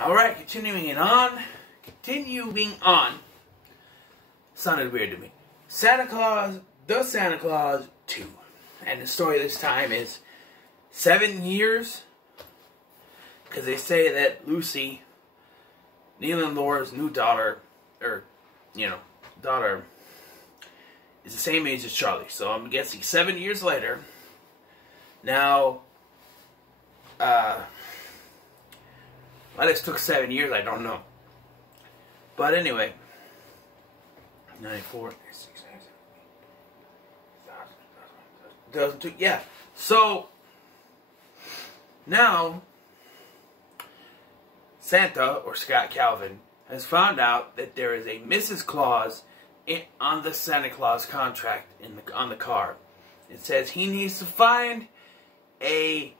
Alright, continuing on. Sounded weird to me. Santa Claus, the Santa Claus 2. And the story this time is 7 years. Because they say that Lucy, Neil and Laura's new daughter, daughter, is the same age as Charlie. So I'm guessing 7 years later. Now, why this took 7 years, I don't know. But anyway, 94, 2002, yeah. So, now, Santa, or Scott Calvin, has found out that there is a Mrs. Claus on the Santa Claus contract on the car. It says he needs to find a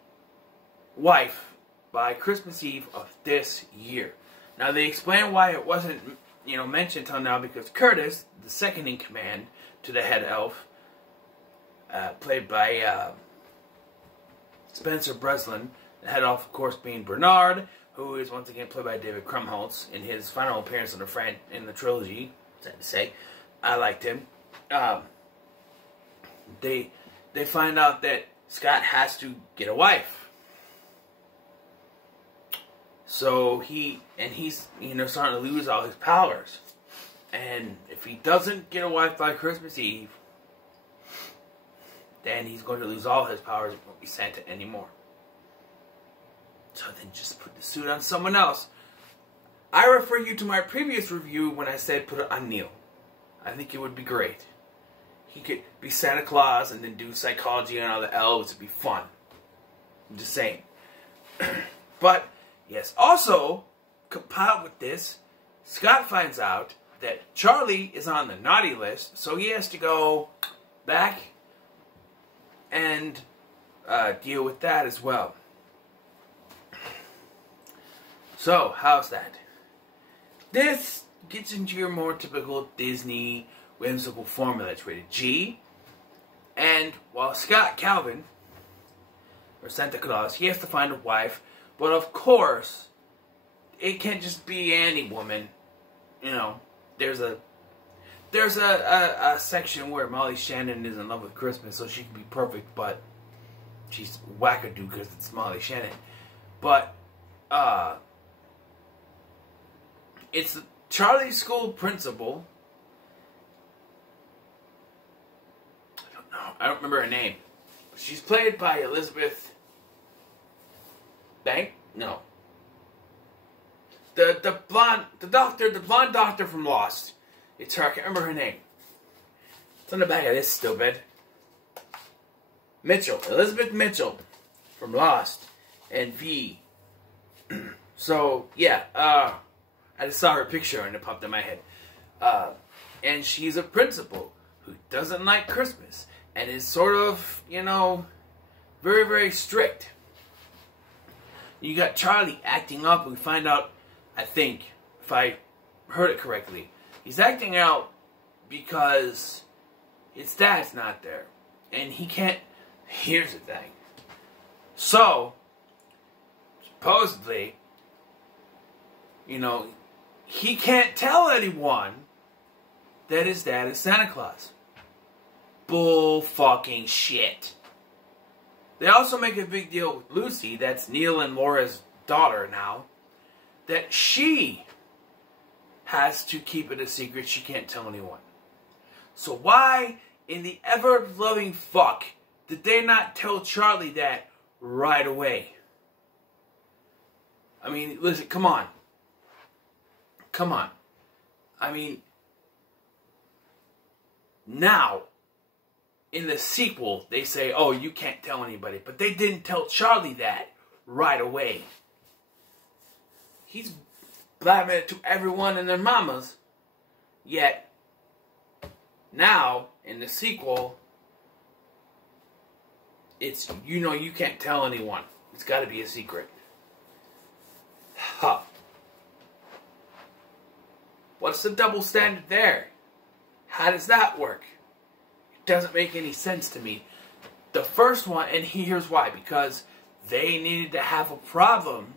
wife by Christmas Eve of this year. Now they explain why it wasn't, mentioned until now, because Curtis, the second in command to the head elf, played by Spencer Breslin, the head elf, of course, being Bernard, who is once again played by David Krumholtz in his final appearance in the trilogy. Sad to say, I liked him. They find out that Scott has to get a wife. So he's starting to lose all his powers. And if he doesn't get a wife by Christmas Eve, then he's going to lose all his powers and won't be Santa anymore. So then just put the suit on someone else. I refer you to my previous review when I said put it on Neil. I think it would be great. He could be Santa Claus and then do psychology on all the elves. It'd be fun. I'm just saying. But, yes. Also, compiled with this, Scott finds out that Charlie is on the naughty list, so he has to go back and deal with that as well. So, how's that? This gets into your more typical Disney whimsical formula. It's rated G. And while Scott Calvin, or Santa Claus, he has to find a wife. But of course, it can't just be any woman. There's a section where Molly Shannon is in love with Christmas, so she can be perfect, but she's wackadoo because it's Molly Shannon. But, it's Charlie's school principal. I don't remember her name. She's played by Elizabeth Bank? No. The blonde doctor from Lost. It's her. I can't remember her name. It's on the back of this, stupid. Mitchell. Elizabeth Mitchell from Lost and V. So, yeah, I just saw her picture and it popped in my head. And she's a principal who doesn't like Christmas and is sort of, very, very strict. You got Charlie acting up. We find out, I think, if I heard it correctly, he's acting out because his dad's not there. And he can't... Here's the thing. So, supposedly, he can't tell anyone that his dad is Santa Claus. Bull fucking shit. They also make a big deal with Lucy, that's Neil and Laura's daughter now, that she has to keep it a secret. She can't tell anyone. So why in the ever-loving fuck did they not tell Charlie that right away? I mean, listen, come on. Come on. I mean, now, in the sequel, they say, oh, you can't tell anybody. But they didn't tell Charlie that right away. He's blabbing it to everyone and their mamas. Yet, now, in the sequel, it's, you can't tell anyone. It's got to be a secret. Huh. What's the double standard there? How does that work? It doesn't make any sense to me. The first one, and here's why, because they needed to have a problem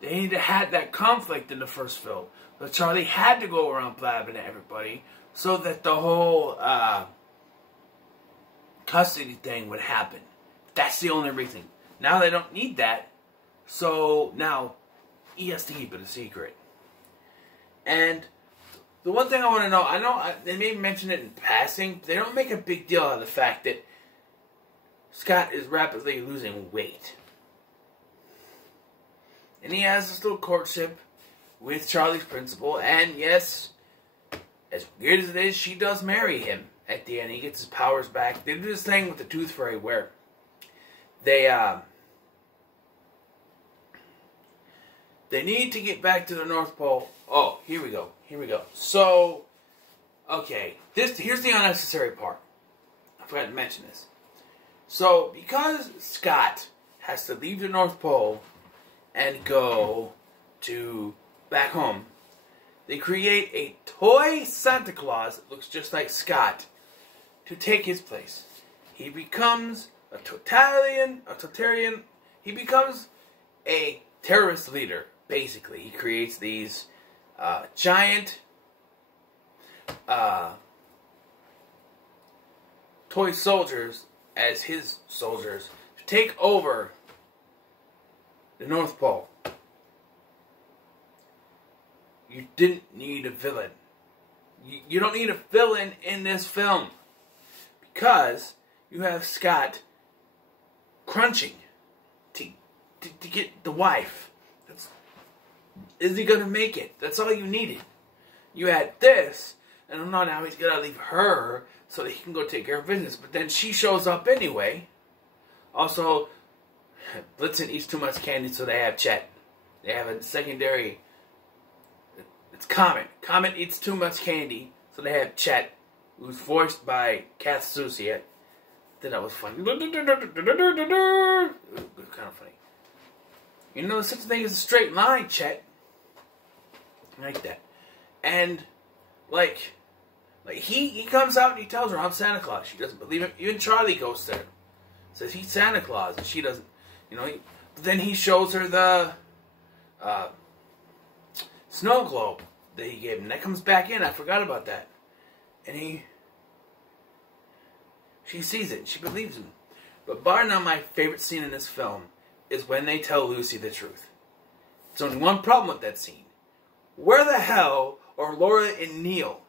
They needed to have that conflict in the first film. But Charlie had to go around blabbing at everybody so that the whole custody thing would happen. That's the only reason. Now they don't need that, so now he has to keep it a secret. And the one thing I want to know, I know they may mention it in passing, but they don't make a big deal out of the fact that Scott is rapidly losing weight. And he has this little courtship with Charlie's principal, and yes, as weird as it is, she does marry him at the end. He gets his powers back. They do this thing with the Tooth Fairy where they need to get back to the North Pole. Oh, here we go. Here we go. So, okay, here's the unnecessary part. I forgot to mention this. So, because Scott has to leave the North Pole and go to back home, they create a toy Santa Claus that looks just like Scott to take his place. He becomes a totalitarian, he becomes a terrorist leader, basically. He creates these giant toy soldiers as his soldiers to take over the North Pole. You didn't need a villain. You don't need a villain in this film because you have Scott crunching to get the wife. Is he going to make it? That's all you needed. You had this, and now he's got to leave her so that he can go take care of business. But then she shows up anyway. Also, Blitzen eats too much candy, so they have Chet. They have a secondary. It's Comet. Comet eats too much candy, so they have Chet, who's voiced by Kath Soucie. Then that was funny. It was kind of funny. You know, there's such a thing as a straight line, Chet. I like that. And, like he comes out and he tells her, I'm Santa Claus. She doesn't believe him. Even Charlie goes there. Says he's Santa Claus, and she doesn't. You know, then he shows her the snow globe that he gave him. That comes back in. I forgot about that. And she sees it. She believes him. But bar none, my favorite scene in this film is when they tell Lucy the truth. There's only one problem with that scene. Where the hell are Laura and Neil?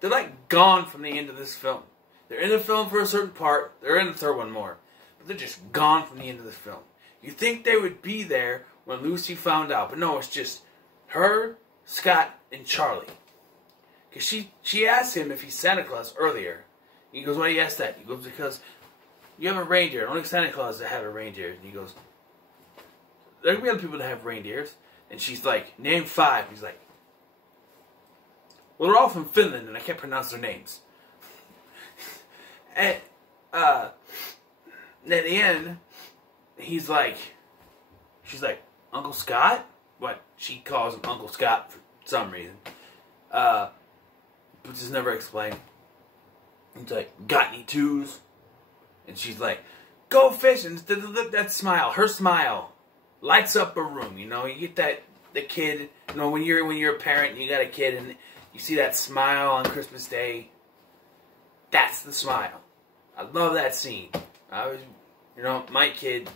They're like gone from the end of this film. They're in the film for a certain part. They're in the third one more. But they're just gone from the end of the film. You think they would be there when Lucy found out. But no, it's just her, Scott, and Charlie. Because she asked him if he's Santa Claus earlier. He goes, why do you ask that? He goes, because you have a reindeer. Only Santa Claus that have a reindeer. And he goes, there can be other people that have reindeers. And she's like, name 5. He's like, well, they're all from Finland, and I can't pronounce their names. And at the end, she's like, Uncle Scott? What? She calls him Uncle Scott for some reason. Which is never explained. He's like, got any twos? And she's like, go fishing. That smile, her smile, lights up a room. You know, you get the kid. You know, when you're a parent and you got a kid and you see that smile on Christmas Day. That's the smile. I love that scene. You know, my kid,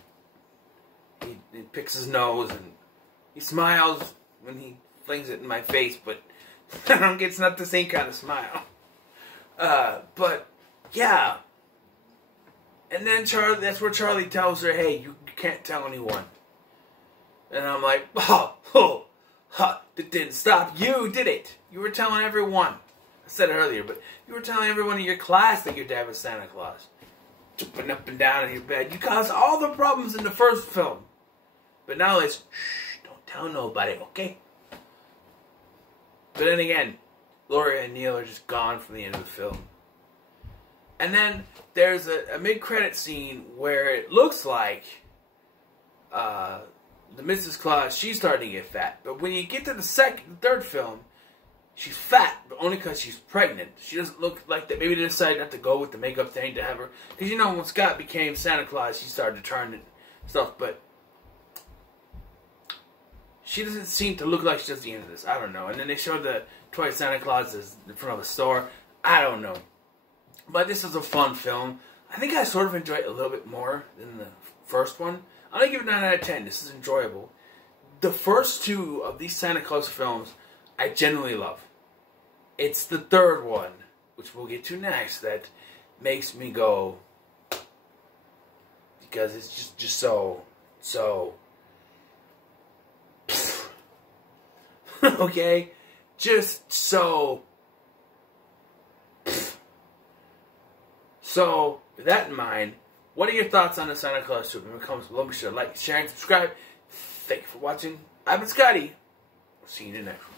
he picks his nose and he smiles when he flings it in my face, but it's not the same kind of smile. But yeah. And then that's where Charlie tells her, hey, you can't tell anyone. And I'm like, that didn't stop you, did it? You were telling everyone. I said it earlier, but you were telling everyone in your class that your dad was Santa Claus. Jumping up and down in your bed. You caused all the problems in the first film. But now it's, shh, don't tell nobody, okay? But then again, Laura and Neil are just gone from the end of the film. And then there's a mid-credit scene where it looks like the Mrs. Claus, she's starting to get fat. But when you get to the third film, she's fat, but only because she's pregnant. She doesn't look like that. Maybe they decided not to go with the makeup thing to have her. Because, you know, when Scott became Santa Claus, she started to turn and stuff. But she doesn't seem to look like she does the end of this. I don't know. And then they showed the toy Santa Claus in front of a store. I don't know. But this is a fun film. I think I sort of enjoy it a little bit more than the first one. I'm going to give it a 9 out of 10. This is enjoyable. The first two of these Santa Claus films, I genuinely love. It's the third one, which we'll get to next, that makes me go, because it's just so okay, just so. So, with that in mind, what are your thoughts on the Santa Claus 2? Remember, comments below. Be sure to like, share, and subscribe. Thank you for watching. I've been Scotty. See you in the next one.